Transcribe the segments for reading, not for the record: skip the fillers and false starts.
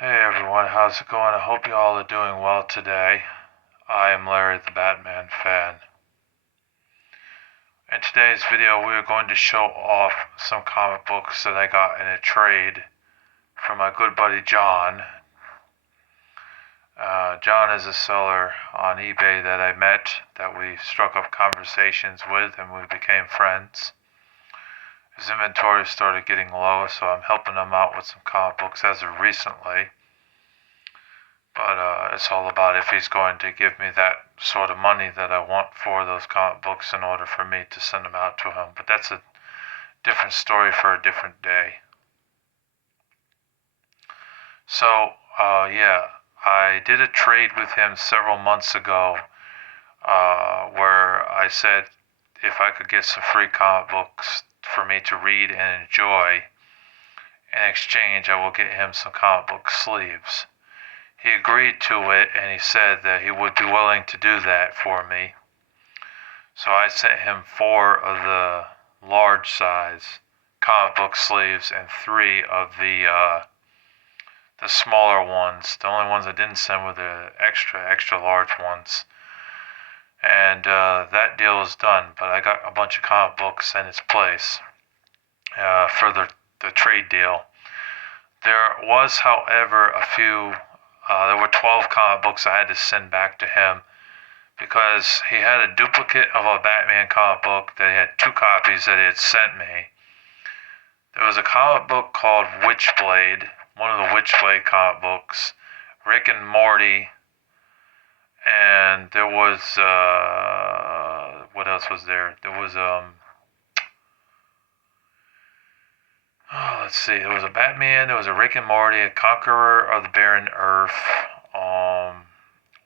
Hey everyone, how's it going? I hope you all are doing well today. I am Larry the Batman fan. In today's video, we are going to show off some comic books that I got in a trade from my good buddy John. John is a seller on eBay that I met, that we struck up conversations with, and we became friends. His inventory started getting low, so I'm helping him out with some comic books as of recently. But it's all about if he's going to give me that sort of money that I want for those comic books in order for me to send them out to him. But that's a different story for a different day. So, yeah, I did a trade with him several months ago where I said if I could get some free comic books for me to read and enjoy, in exchange, I will get him some comic book sleeves. He agreed to it, and he said that he would be willing to do that for me. So I sent him 4 of the large size comic book sleeves and 3 of the smaller ones. The only ones I didn't send were the extra large ones. And that deal is done, but I got a bunch of comic books in its place for the trade deal. There was, however, there were 12 comic books I had to send back to him because he had a duplicate of a Batman comic book that he had 2 copies that he had sent me. There was a comic book called Witchblade, one of the Witchblade comic books, Rick and Morty, and there was, what else was there? There was, let's see, there was a Batman, there was a Rick and Morty, a Conqueror of the Barren Earth,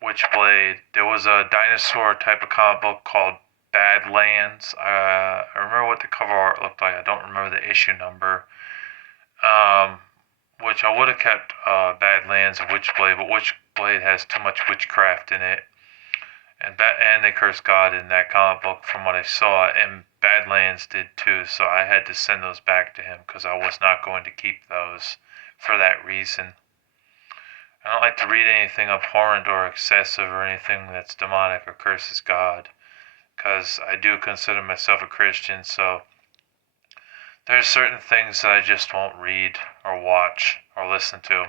Witchblade. There was a dinosaur type of comic book called Badlands. I remember what the cover art looked like. I don't remember the issue number. Which I would have kept Badlands and Witchblade, but Witchblade has too much witchcraft in it. And they curse God in that comic book from what I saw, and Badlands did too, so I had to send those back to him because I was not going to keep those for that reason. I don't like to read anything abhorrent or excessive or anything that's demonic or curses God, because I do consider myself a Christian, so there's certain things that I just won't read or watch or listen to.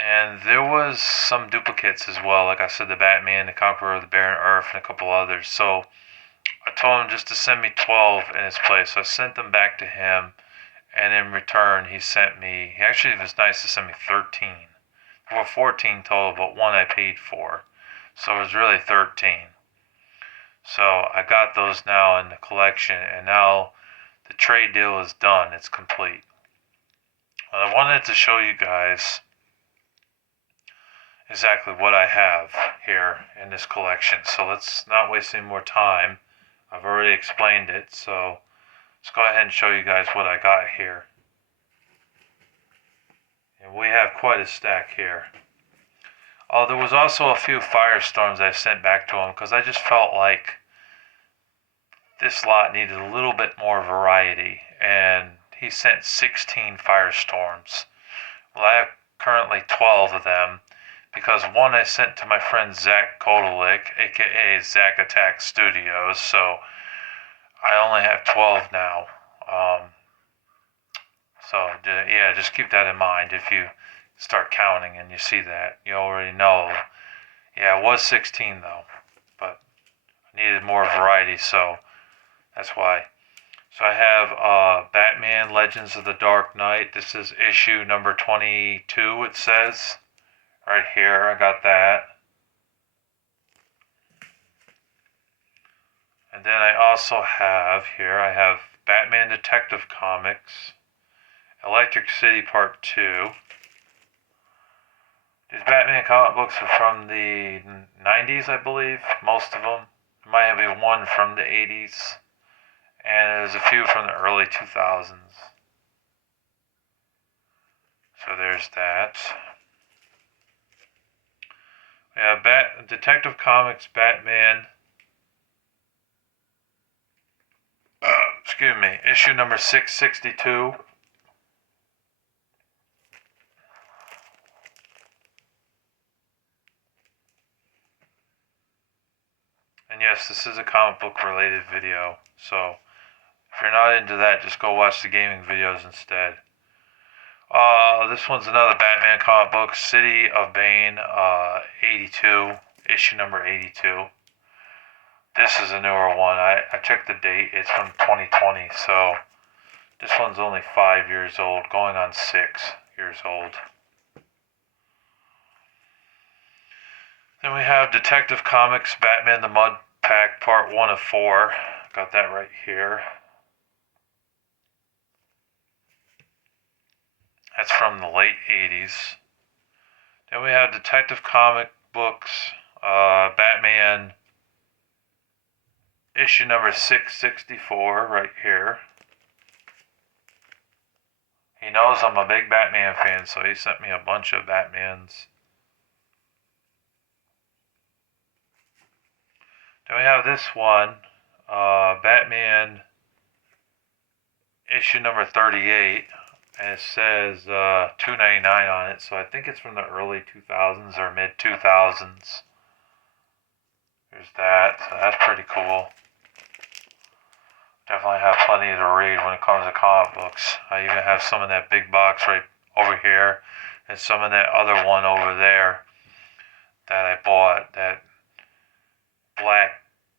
And there was some duplicates as well, like I said, the Batman, the Conqueror of the Barren Earth, and a couple others. So I told him just to send me 12 in his place. So I sent them back to him, and in return, he actually was nice to send me 13. There were 14 total, but one I paid for. So it was really 13. So I got those now in the collection, and now the trade deal is done. It's complete. But I wanted to show you guys exactly what I have here in this collection. So let's not waste any more time. I've already explained it, so let's go ahead and show you guys what I got here. And we have quite a stack here. Oh, there was also a few Firestorms I sent back to him because I just felt like this lot needed a little bit more variety, and he sent 16 Firestorms. Well, I have currently 12 of them, because one I sent to my friend Zach Kodalik, aka Zach Attack Studios, so I only have 12 now. So yeah, just keep that in mind if you start counting and you see that. You already know. Yeah, it was 16 though, but I needed more variety, so that's why. So I have Batman Legends of the Dark Knight. This is issue number 22, it says. Right here, I got that. And then I also have here, I have Batman Detective Comics, Electric City Part 2. These Batman comic books are from the 90s, I believe, most of them. There might be one from the 80s, and there's a few from the early 2000s. So there's that. We have Detective Comics Batman, issue number 662. And yes, this is a comic book related video, so if you're not into that, just go watch the gaming videos instead. This one's another Batman comic book, City of Bane, 82, issue number 82. This is a newer one. I checked the date. It's from 2020, so this one's only 5 years old, going on 6 years old. Then we have Detective Comics, Batman the Mud Pack, part 1 of 4. Got that right here. That's from the late 80s. Then we have Detective Comic Books, Batman, issue number 664, right here. He knows I'm a big Batman fan, so he sent me a bunch of Batmans. Then we have this one, Batman, issue number 38, and it says $2.99 on it, so I think it's from the early 2000s or mid 2000s. There's that, so that's pretty cool. Definitely have plenty to read when it comes to comic books. I even have some in that big box right over here, and some in that other one over there that I bought, that black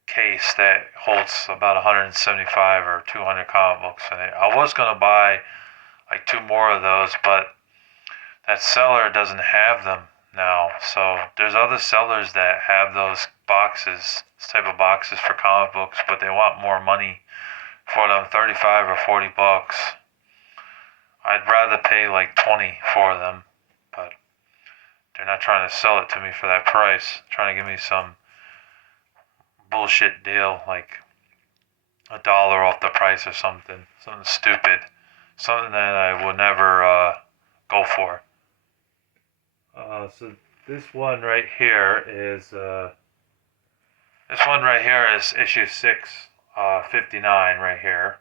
case that holds about 175 or 200 comic books in it. I was going to buy like 2 more of those, but that seller doesn't have them now. So there's other sellers that have those boxes, this type of boxes for comic books, but they want more money for them, 35 or 40 bucks. I'd rather pay like 20 for them, but they're not trying to sell it to me for that price. They're trying to give me some bullshit deal, like $1 off the price or something stupid, something that I would never go for. So this one right here is issue 659 right here.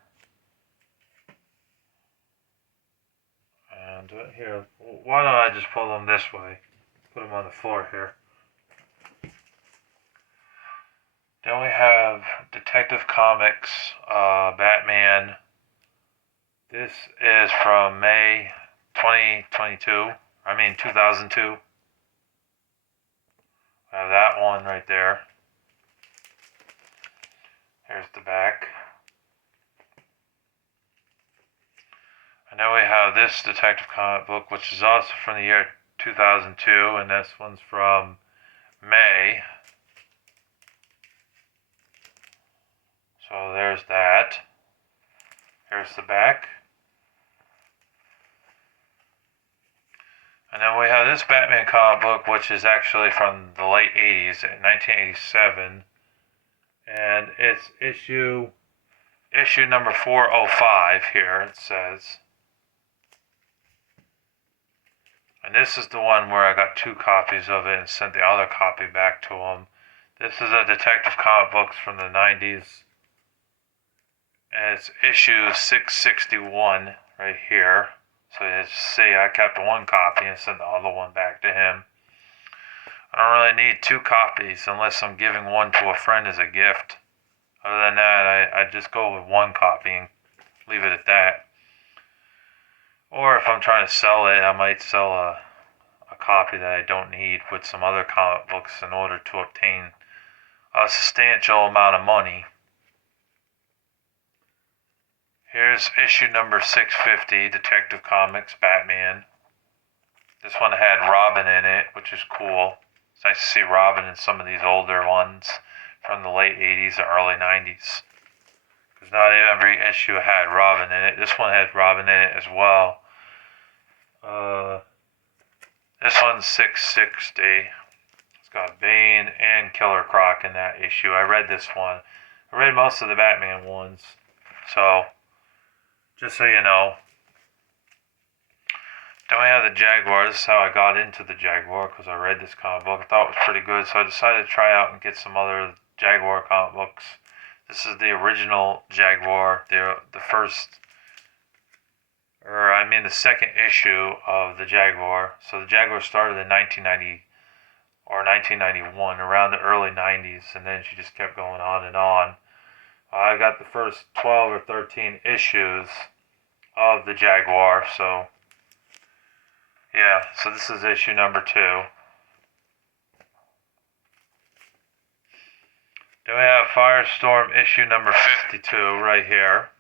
And here, why don't I just pull them this way? Put them on the floor here. Then we have Detective Comics, Batman. This is from May 2002. I mean 2002. I have that one right there. Here's the back. And then we have this Detective Comic book, which is also from the year 2002, and this one's from May. So there's that. Here's the back. And then we have this Batman comic book, which is actually from the late 80s, 1987. And it's issue number 405 here, it says. And this is the one where I got 2 copies of it and sent the other copy back to him. This is a Detective Comic books from the 90s. And it's issue 661 right here. So as you see, I kept 1 copy and sent the other one back to him. I don't really need 2 copies unless I'm giving one to a friend as a gift. Other than that, I just go with 1 copy and leave it at that. Or if I'm trying to sell it, I might sell a copy that I don't need with some other comic books in order to obtain a substantial amount of money. Here's issue number 650, Detective Comics, Batman. This one had Robin in it, which is cool. It's nice to see Robin in some of these older ones from the late 80s and early 90s. Because not every issue had Robin in it. This one has Robin in it as well. This one's 660. It's got Bane and Killer Croc in that issue. I read this one. I read most of the Batman ones. So, just so you know. Then we have the Jaguar. This is how I got into the Jaguar, because I read this comic book. I thought it was pretty good, so I decided to try out and get some other Jaguar comic books. This is the original Jaguar, the second issue of the Jaguar. So the Jaguar started in 1990, or 1991, around the early 90s, and then she just kept going on and on. I got the first 12 or 13 issues of the Jaguar, so yeah, so this is issue number 2. Then we have Firestorm issue number 52 right here.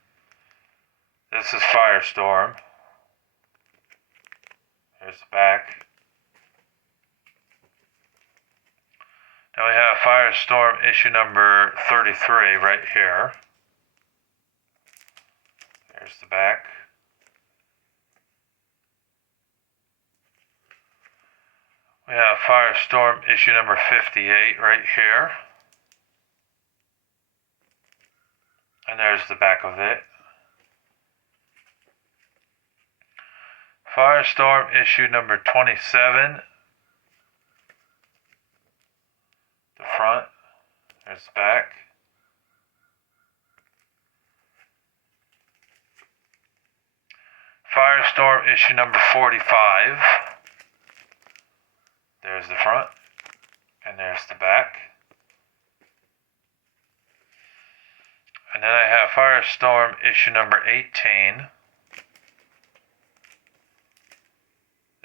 This is Firestorm. Here's the back. Then we have Firestorm issue number 33 right here. There's the back. We have Firestorm issue number 58 right here. And there's the back of it. Firestorm issue number 27. The front. There's the back. Firestorm issue number 45. There's the front. And there's the back. And then I have Firestorm issue number 18.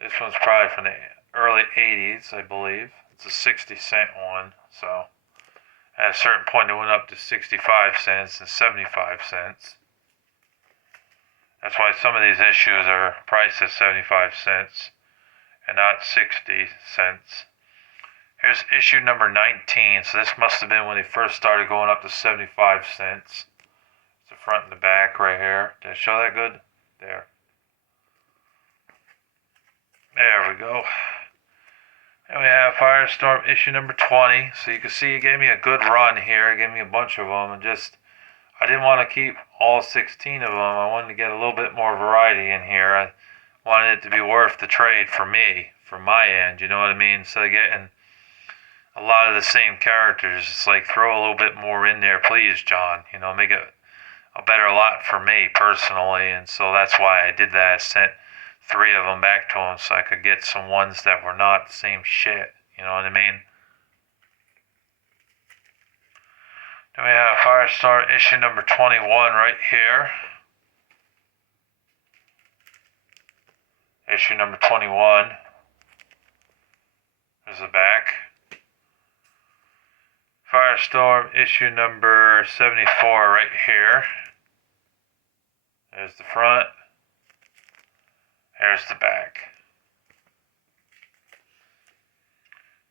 This one's probably from the early 80s, I believe. It's a 60-cent one, so at a certain point it went up to 65 cents and 75 cents. That's why some of these issues are priced at 75 cents and not 60 cents. Here's issue number 19, so this must have been when they first started going up to 75 cents. It's the front and the back right here. Did I show that good? There. There we go. And we have Firestorm issue number 20. So you can see it gave me a good run here. It gave me a bunch of them. And I didn't want to keep all 16 of them. I wanted to get a little bit more variety in here. I wanted it to be worth the trade for me, from my end. You know what I mean? Instead of getting a lot of the same characters, it's like throw a little bit more in there, please, John. You know, make it a better lot for me personally. And so that's why I did that. I sent 3 of them back to him so I could get some ones that were not the same shit. You know what I mean? Then we have Firestorm issue number 21 right here. Issue number 21. There's the back. Firestorm issue number 74 right here. There's the front. There's the back.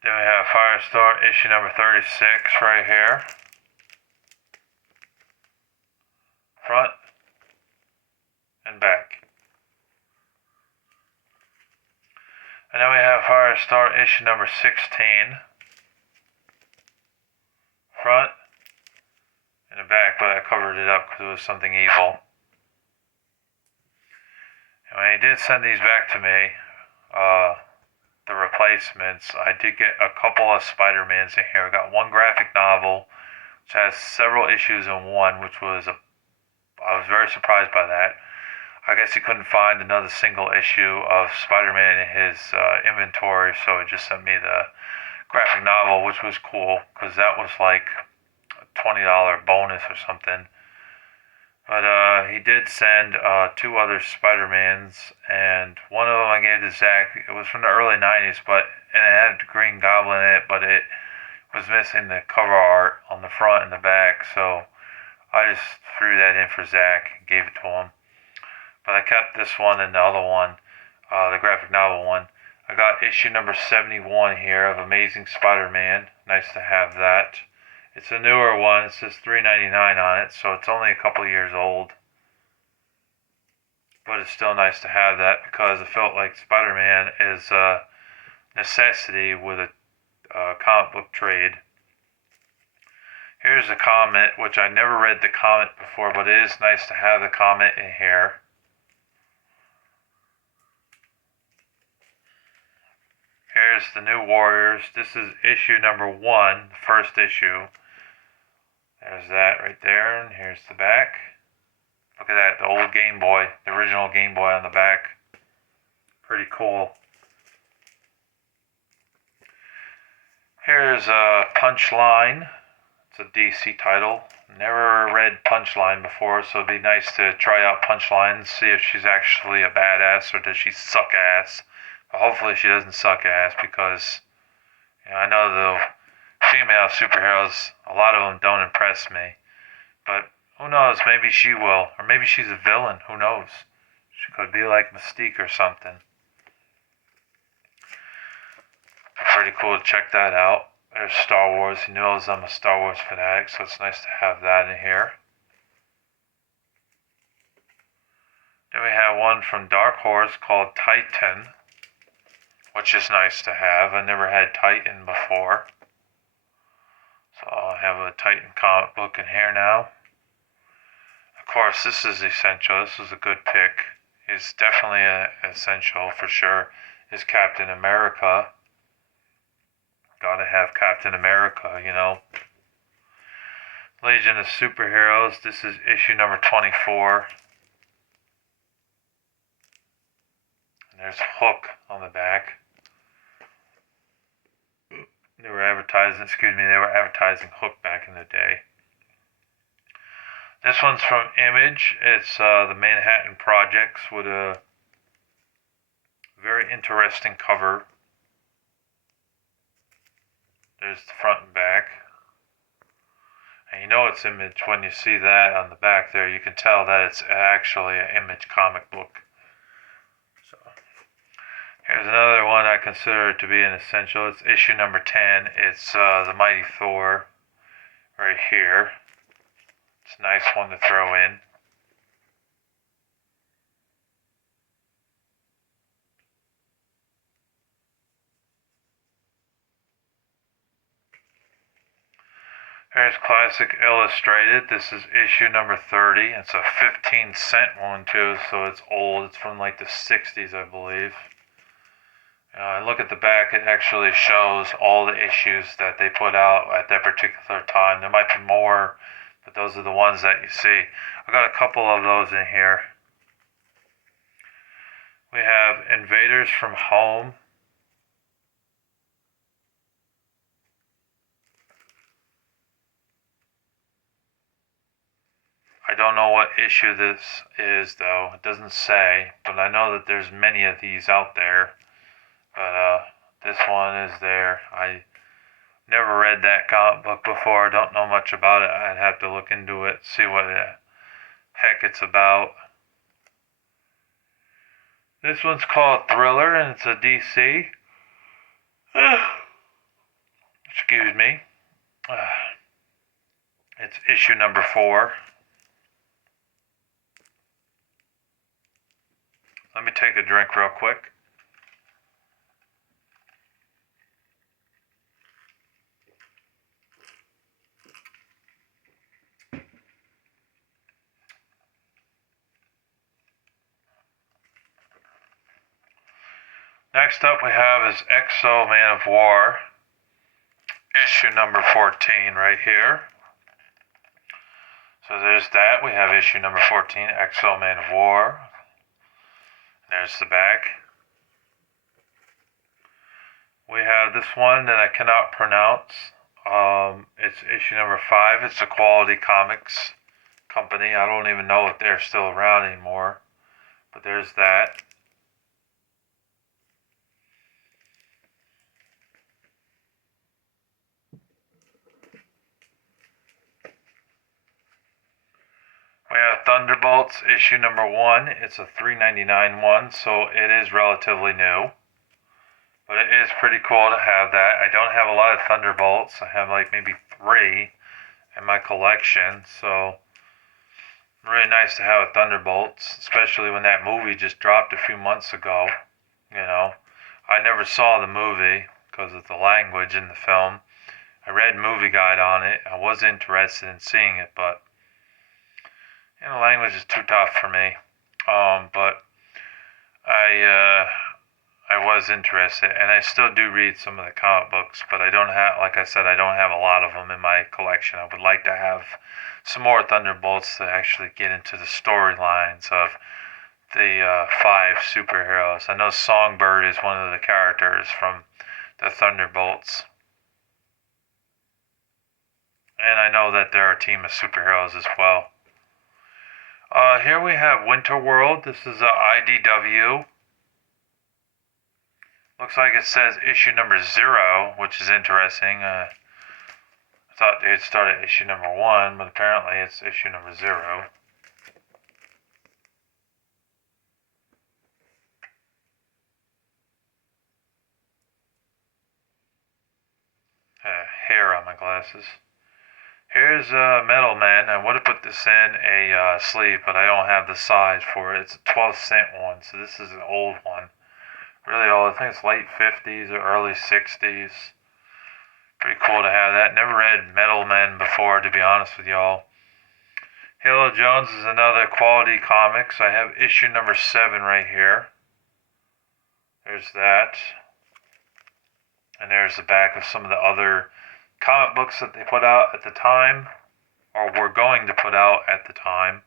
Then we have Firestorm issue number 36 right here. Front and back. And then we have Firestorm issue number 16. Front and the back, but I covered it up because it was something evil. And when he did send these back to me, the replacements, I did get a couple of Spider-Mans in here. I got one graphic novel, which has several issues in one, which was I was very surprised by that. I guess he couldn't find another single issue of Spider-Man in his inventory, so he just sent me the graphic novel, which was cool, because that was like a $20 bonus or something. But he did send 2 other Spider-Mans, and one of them I gave to Zach. It was from the early 90s, and it had Green Goblin in it, but it was missing the cover art on the front and the back, so I just threw that in for Zach and gave it to him. But I kept this one and the other one, the graphic novel one. I got issue number 71 here of Amazing Spider-Man. Nice to have that. It's a newer one. It says $3.99 on it, so it's only a couple years old. But it's still nice to have that because I felt like Spider-Man is a necessity with a comic book trade. Here's a comment, which I never read the comment before, but it is nice to have the comment in here. Here's the New Warriors. This is issue number 1, the first issue. There's that right there, and here's the back. Look at that, the old Game Boy, the original Game Boy on the back. Pretty cool. Here's Punchline. It's a DC title. Never read Punchline before, so it'd be nice to try out Punchline and see if she's actually a badass or does she suck ass. But hopefully she doesn't suck ass because I know the female superheroes, a lot of them don't impress me. But who knows? Maybe she will. Or maybe she's a villain. Who knows? She could be like Mystique or something. Pretty cool to check that out. There's Star Wars. He knows I'm a Star Wars fanatic, so it's nice to have that in here. Then we have one from Dark Horse called Titan, which is nice to have. I never had Titan before. So I'll have a Titan comic book in here now. Of course, this is essential. This is a good pick. It's definitely essential for sure. Is Captain America. Gotta have Captain America, Legion of Superheroes. This is issue number 24. And there's Hook on the back. They were advertising Hook back in the day. This one's from Image. It's the Manhattan Projects with a very interesting cover. There's the front and back. And you know it's Image when you see that on the back there. You can tell that it's actually an Image comic book. So here's another one I consider to be an essential. It's issue number 10. It's the Mighty Thor right here. It's a nice one to throw in. Here's Classic Illustrated. This is issue number 30. It's a 15-cent one too, so it's old. It's from like the 60s, I believe. Look at the back. It actually shows all the issues that they put out at that particular time. There might be more, but those are the ones that you see. I got a couple of those in here. We have Invaders from Home. I don't know what issue this is, though. It doesn't say, but I know that there's many of these out there. But this one is there. I never read that comic book before. I don't know much about it. I'd have to look into it, see what the heck it's about. This one's called Thriller, and it's a DC. Excuse me. It's issue number 4. Let me take a drink real quick. Next up we have is X-O Man of War, issue number 14 right here. So there's that. We have issue number 14, X-O Man of War. There's the back. We have this one that I cannot pronounce. It's issue number 5. It's a Quality Comics company. I don't even know if they're still around anymore. But there's that. We have Thunderbolts issue number 1. It's a $3.99 one, so it is relatively new. But it is pretty cool to have that. I don't have a lot of Thunderbolts. I have like maybe 3 in my collection, so really nice to have a Thunderbolts, especially when that movie just dropped a few months ago. I never saw the movie because of the language in the film. I read Movie Guide on it. I was interested in seeing it, but the language is too tough for me. But I was interested, and I still do read some of the comic books, but I don't have, like I said, I don't have a lot of them in my collection. I would like to have some more Thunderbolts to actually get into the storylines of the 5 superheroes. I know Songbird is one of the characters from the Thunderbolts. And I know that they're a team of superheroes as well. Here we have Winter World. This is IDW. Looks like it says issue number 0, which is interesting. I thought they had started issue number 1, but apparently it's issue number 0. Hair on my glasses. Here's Metal Man. I would have put this in a sleeve, but I don't have the size for it. It's a 12-cent one, so this is an old one. Really old. I think it's late 50s or early 60s. Pretty cool to have that. Never read Metal Man before, to be honest with y'all. Halo Jones is another quality comics. I have issue number 7 right here. There's that. And there's the back of some of the other comic books that they put out at the time, or were going to put out at the time.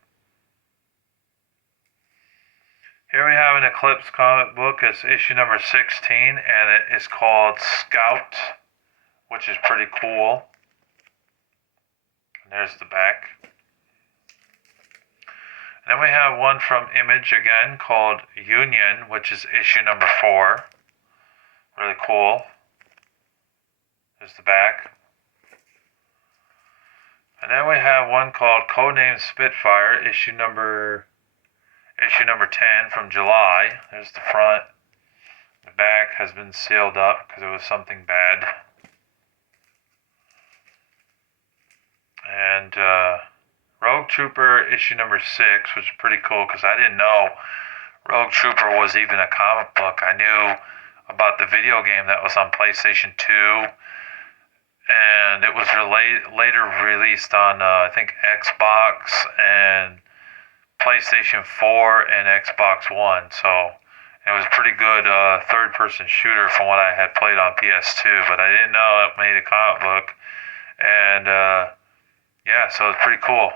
Here we have an Eclipse comic book. It's issue number 16, and it is called Scout, which is pretty cool. And there's the back. And then we have one from Image again called Union, which is issue number 4. Really cool. There's the back. And then we have one called Codename Spitfire, issue number 10 from July. There's the front. The back has been sealed up because it was something bad. And Rogue Trooper issue number 6, which is pretty cool because I didn't know Rogue Trooper was even a comic book. I knew about the video game that was on PlayStation 2. And it was later released on, I think, Xbox and PlayStation 4 and Xbox One. So it was a pretty good third-person shooter from what I had played on PS2. But I didn't know it made a comic book. And, yeah, so it's pretty cool.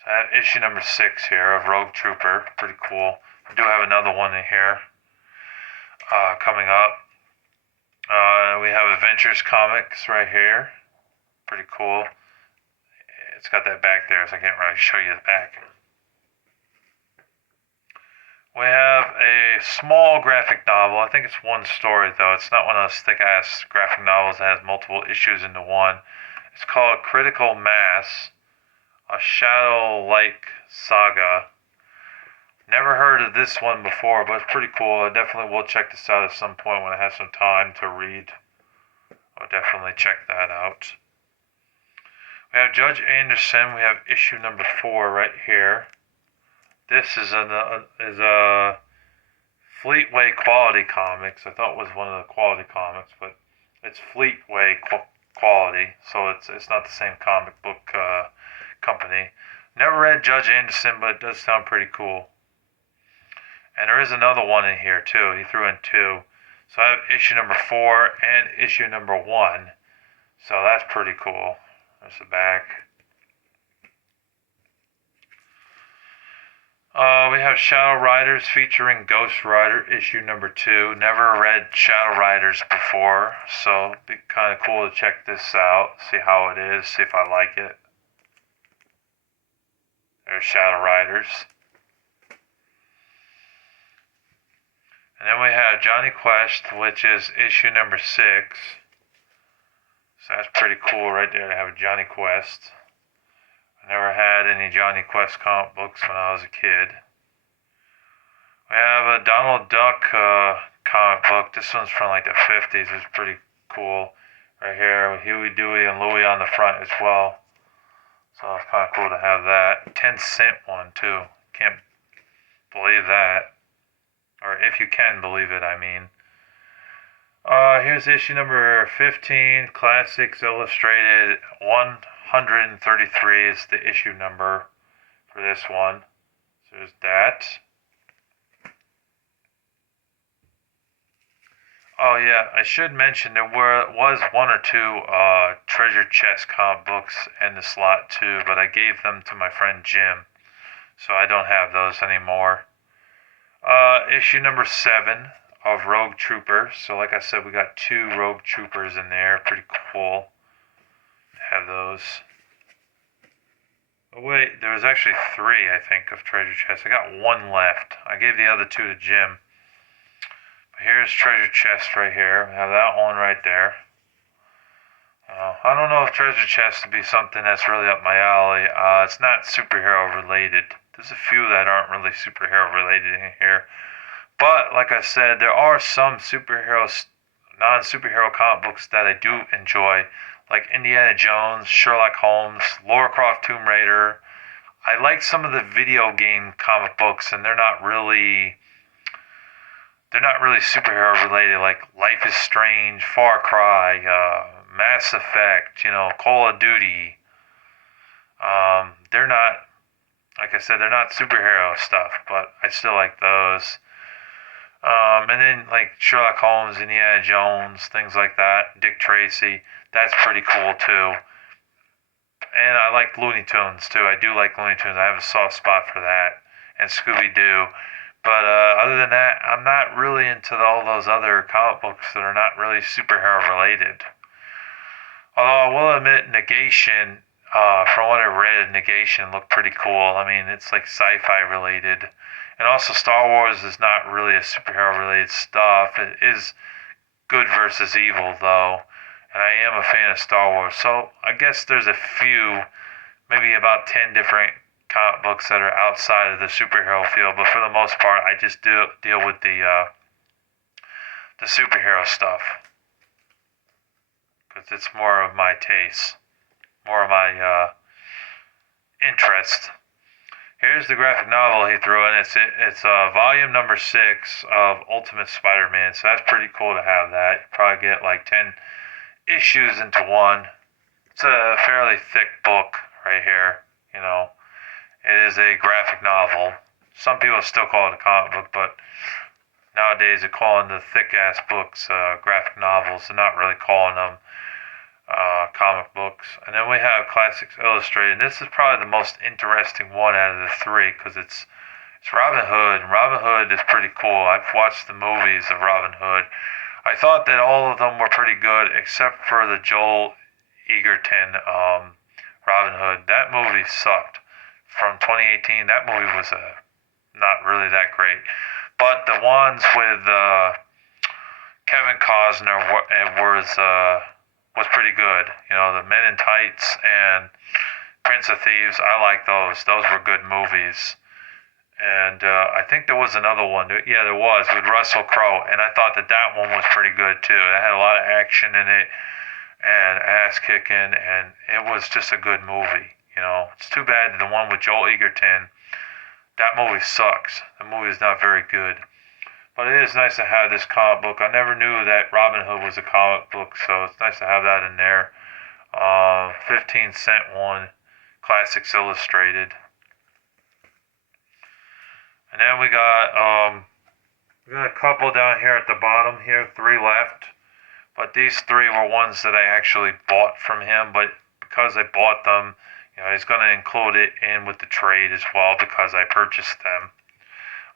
So I have issue number 6 here of Rogue Trooper. Pretty cool. I do have another one in here coming up. We have Adventures Comics right here. Pretty cool. It's got that back there, so I can't really show you the back. We have a small graphic novel. I think it's one story, though. It's not one of those thick-ass graphic novels that has multiple issues into one. It's called Critical Mass, a Shadow-like saga. Never heard of this one before, but it's pretty cool. I definitely will check this out at some point when I have some time to read. I'll definitely check that out. We have Judge Anderson. We have issue number 4 right here. This is a Fleetway Quality Comics. I thought it was one of the quality comics, but it's Fleetway Quality, so it's not the same comic book company. Never read Judge Anderson, but it does sound pretty cool. And there is another one in here too. He threw in 2. So I have issue number 4 and issue number 1. So that's pretty cool. There's the back. We have Shadow Riders featuring Ghost Rider, issue number 2. Never read Shadow Riders before, so it'd be kind of cool to check this out, see how it is, see if I like it. There's Shadow Riders. And then we have Johnny Quest, which is issue number 6. So that's pretty cool right there to have a Johnny Quest. I never had any Johnny Quest comic books when I was a kid. We have a Donald Duck comic book. This one's from like the 50s. It's pretty cool. Right here with Huey, Dewey, and Louie on the front as well. So it's kind of cool to have that. 10-cent one too. Can't believe that. Or if you can believe it, I mean. Here's issue number 15, Classics Illustrated 133 is the issue number for this one. So there's that. Oh yeah, I should mention there was 1 or 2 treasure chest comic books in the slot too, but I gave them to my friend Jim, so I don't have those anymore. Issue number 7 of Rogue Trooper. So like I said, we got 2 Rogue Troopers in there. Pretty cool. have those. Oh wait, there was actually 3, I think, of treasure chests. I got 1 left. I gave the other 2 to Jim. But here's treasure chest right here. I have that one right there. I don't know if treasure chests would be something that's really up my alley. It's not superhero related. There's a few that aren't really superhero related in here. But, like I said, there are some non-superhero comic books that I do enjoy, like Indiana Jones, Sherlock Holmes, Lara Croft Tomb Raider. I like some of the video game comic books, and they're not really superhero related, like Life is Strange, Far Cry, Mass Effect, Call of Duty. They're not, like I said, they're not superhero stuff, but I still like those. And then like Sherlock Holmes, Indiana Jones, things like that, Dick Tracy, that's pretty cool too. And I like Looney Tunes too. I do like Looney Tunes. I have a soft spot for that, and Scooby Doo. But other than that, I'm not really into all those other comic books that are not really superhero related. Although I will admit, Negation, from what I read, Negation looked pretty cool. I mean, it's like sci-fi related. And also, Star Wars is not really a superhero related stuff. It is good versus evil, though. And I am a fan of Star Wars. So I guess there's a few, maybe about 10 different comic books that are outside of the superhero field, but for the most part, I just deal with the superhero stuff because it's more of my taste, more of my interest. Here's the graphic novel he threw in. It's volume number 6 of Ultimate Spider-Man, so that's pretty cool to have that. You probably get like 10 issues into one. It's a fairly thick book right here, It is a graphic novel. Some people still call it a comic book, but nowadays they're calling the thick-ass books graphic novels. They're not really calling them comic books. And then we have Classics Illustrated. This is probably the most interesting one out of the 3 because it's Robin Hood. And Robin Hood is pretty cool. I've watched the movies of Robin Hood. I thought that all of them were pretty good except for the Joel Egerton Robin Hood. That movie sucked. From 2018, that movie was not really that great. But the ones with Kevin Costner was pretty good. The Men in Tights and Prince of Thieves, I like those. Those were good movies. And I think there was another one. Yeah, there was, with Russell Crowe. And I thought that one was pretty good, too. It had a lot of action in it and ass-kicking, and it was just a good movie. It's too bad that the one with Joel Egerton, that movie sucks. The movie is not very good. But it is nice to have this comic book. I never knew that Robin Hood was a comic book, so it's nice to have that in there. 15-cent one, Classics Illustrated. And then we got a couple down here at the bottom here, 3 left. But these 3 were ones that I actually bought from him. But because I bought them, he's going to include it in with the trade as well because I purchased them.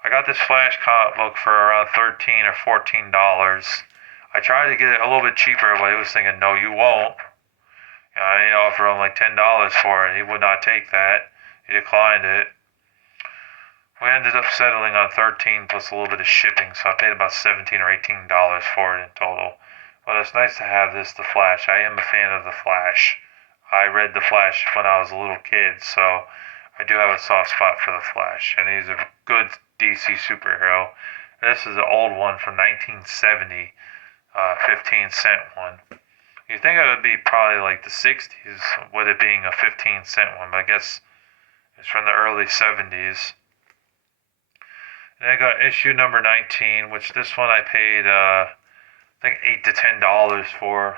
I got this Flash comic book for around $13 or $14. I tried to get it a little bit cheaper, but he was thinking, no, you won't. I offered him like $10 for it. He would not take that. He declined it. We ended up settling on $13 plus a little bit of shipping, so I paid about $17 or $18 for it in total. But it's nice to have this, The Flash. I am a fan of The Flash. I read The Flash when I was a little kid, so I do have a soft spot for The Flash. And he's a good DC superhero. This is an old one from 1970, 15-cent one. You'd think it would be probably like the 60s with it being a 15-cent one, but I guess it's from the early 70s. And I got issue number 19, which this one I paid, I think $8 to $10 for,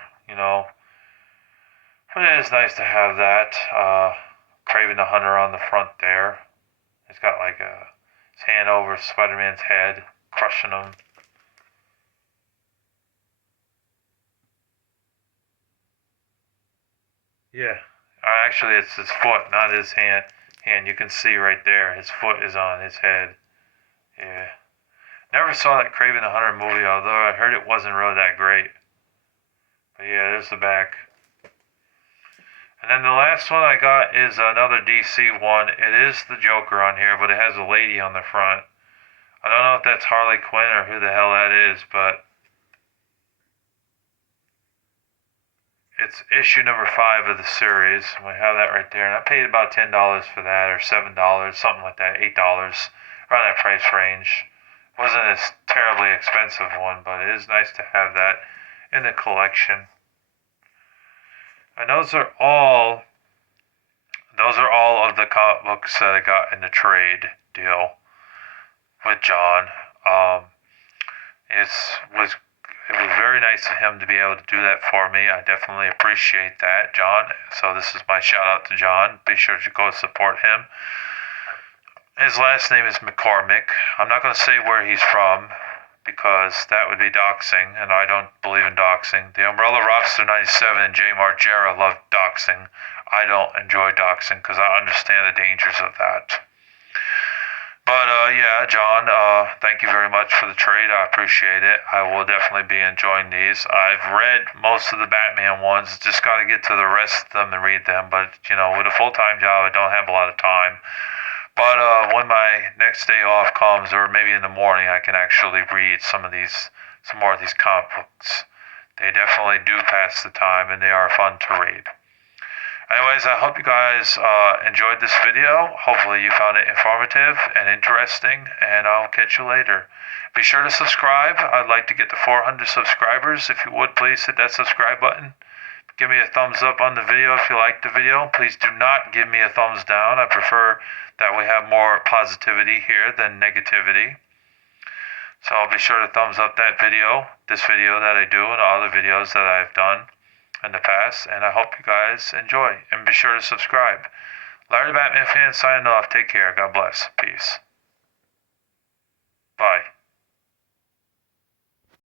But it is nice to have that. Kraven the Hunter on the front there. He's got like his hand over Spider-Man's head, crushing him. Yeah. Actually, it's his foot, not his hand. You can see right there, his foot is on his head. Yeah. Never saw that Kraven the Hunter movie, although I heard it wasn't really that great. But yeah, there's the back. And then the last one I got is another DC one. It is the Joker on here, but it has a lady on the front. I don't know if that's Harley Quinn or who the hell that is, but it's issue number 5 of the series. We have that right there. And I paid about $10 for that, or $7, something like that, $8, around that price range. Wasn't a terribly expensive one, but it is nice to have that in the collection. And those are all of the comic books that I got in the trade deal with John. It was very nice of him to be able to do that for me. I definitely appreciate that, John. So this is my shout out to John. Be sure to go support him. His last name is McCormick. I'm not going to say where he's from because that would be doxing, and I don't believe in doxing. The Umbrella Roster 97 and Jay Margera love doxing. I don't enjoy doxing because I understand the dangers of that. But yeah, John, thank you very much for the trade. I appreciate it. I will definitely be enjoying these. I've read most of the Batman ones. Just got to get to the rest of them and read them. But, you know, with a full-time job, I don't have a lot of time. But when my next day off comes, or maybe in the morning, I can actually read some more of these comic books. They definitely do pass the time, and they are fun to read. Anyways, I hope you guys enjoyed this video. Hopefully you found it informative and interesting, and I'll catch you later. Be sure to subscribe. I'd like to get to 400 subscribers. If you would, please hit that subscribe button. Give me a thumbs up on the video if you liked the video. Please do not give me a thumbs down. I prefer that we have more positivity here than negativity. So I'll be sure to thumbs up this video that I do, and all the videos that I've done in the past. And I hope you guys enjoy. And be sure to subscribe. Larry the Batman Fan signing off. Take care. God bless. Peace. Bye.